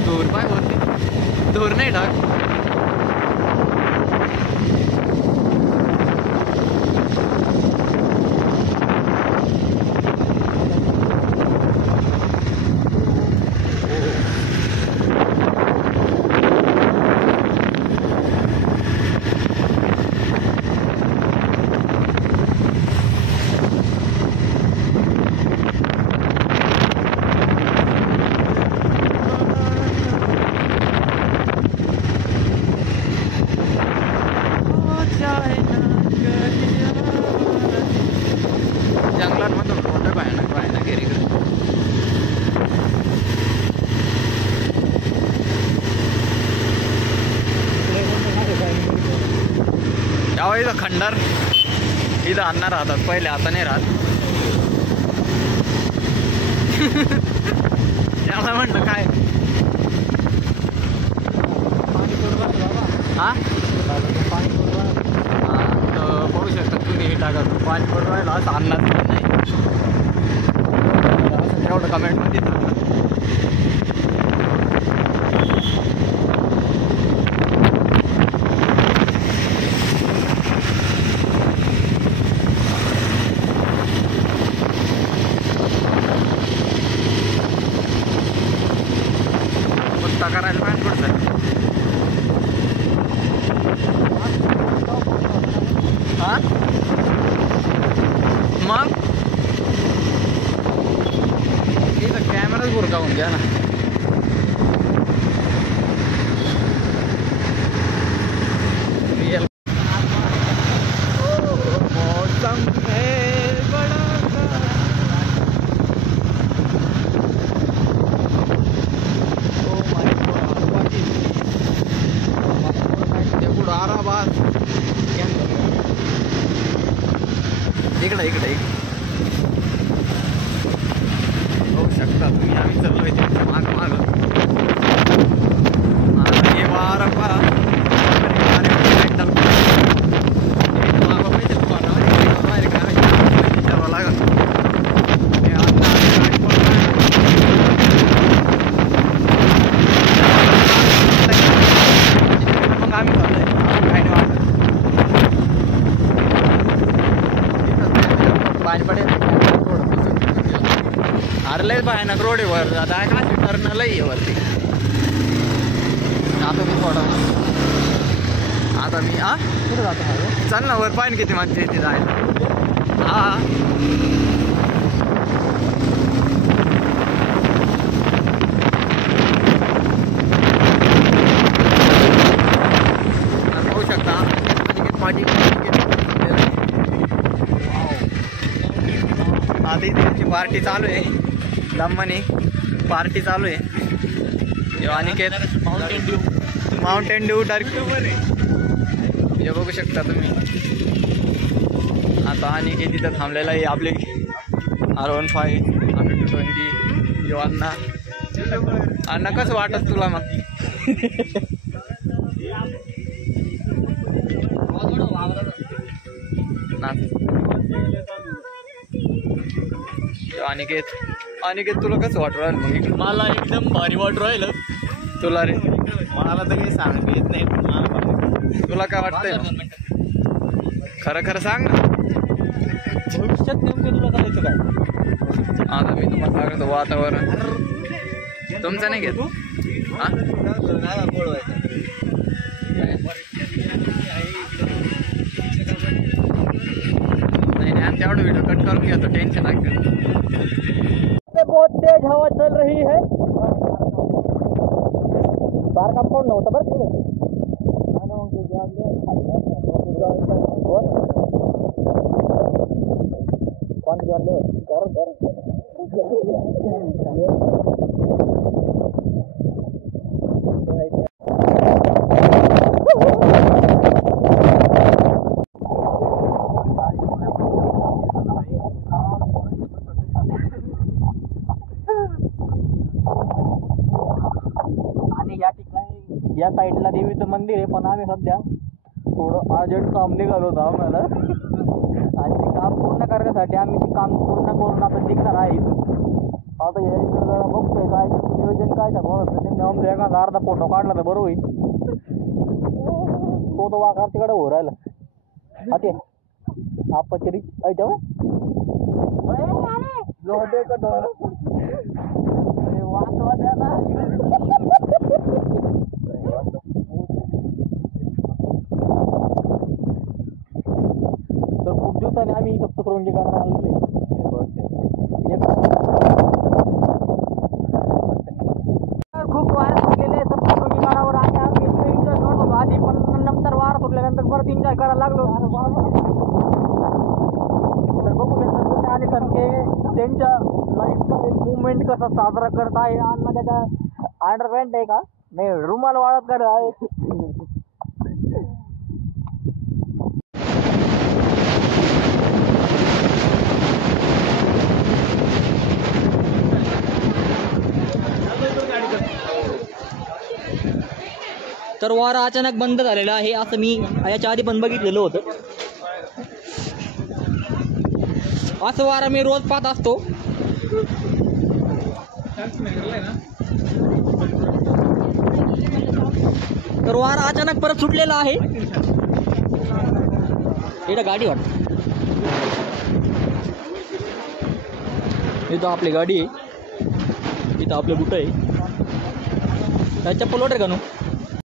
धूर पाय वरती धूर नाही टाक इथं खंडार इथं अण्णा राहतात पहिले आता नाही राहत त्याला म्हणलं काय हा तर बघू शकता तुम्ही हे टाका पाणी पडून राहिलं असं अन्नाच नाही तेवढं कमेंटमध्ये टाका करायला पाहिजे पडतं हा मग इथं कॅमेराच बुरकावून घ्या ना इकडे इकडे बघू शकता तुम्ही आम्ही चाललोय माग माग हे वारा पहा अरे लय भयानक रोड आहे वर आता का टर्न लय वरती आता मी थोडा आता मी कुठे जातो चल ना वर पाहिजे किती माणसं येते जायला हा पाहू शकता पाठी आधी त्यांची पार्टी चालू आहे दम्मनी पार्टी चालू आहे अनिकेत माउंटेन ड्यू हे बघू शकता तुम्ही आता अनिकेत इथं थांबलेला आहे आपले R15 R220 यो अण्णा अण्णा कसं वाटत तुला मग अनिकेत तुला कसं वाटू राहिलं मग मला एकदम भारी वाटू राहिलं तुला रे मला तर काही सांगता येत नाही तुला काय वाटतंय खरं खरं सांग ना भविष्यात नेमकं तुला करायचं काय आता मी तुम्हाला सांगतो वातावरण तुमचं नाही घेत नहीं तेवढं व्हिडिओ कट करून घ्या तो टेंशन बहुत तेज हवा चल रही है बार का फोन नव्हता बरं कौन या साईडला देवीचं मंदिर आहे पण आम्ही सध्या थोडं अर्जंट काम निघालो होतो आम्हाला आणि ते काम पूर्ण करण्यासाठी आम्ही ते काम पूर्ण करून आता निघणार आहे आता हे इकडे जरा बघतोय काय नियोजन काय त्या बोलत त्यांनी आमचा एखादा अर्धा फोटो काढला तर बरं होईल. तो वाघ तिकडे हो राहिला ते आपचरी ऐकव जोडे का वाचवा द्या ना. तर खूप दिवसांनी आम्ही सप्तशृंगी काढायला आलेलो खूप वार सुटलेले सप्तशृंगी काढावर आणि आम्ही एन्जॉय करत होतो आधी, पण नंतर वार सुटल्यानंतर परत एन्जॉय करायला लागलो. तर बघू शकता आणि सारखे त्यांच्या लाईफचा एक मुवमेंट कसा साजरा करत आहे. आणि त्याच्या अंडरपॅन्ट आहे का नाही रुमाल वाळत करत आहे. तर वारा अचानक बंद झालेला आहे असं मी याच्या आधी पण बघितलेलं होतं. असं वारा मी रोज पाहत असतो. तर वारा अचानक परत सुटलेला आहे. इथं गाडी वाटत, इथं आपली गाडी आहे, इथं आपलं बुट आहे. चप्पल वाटर का नो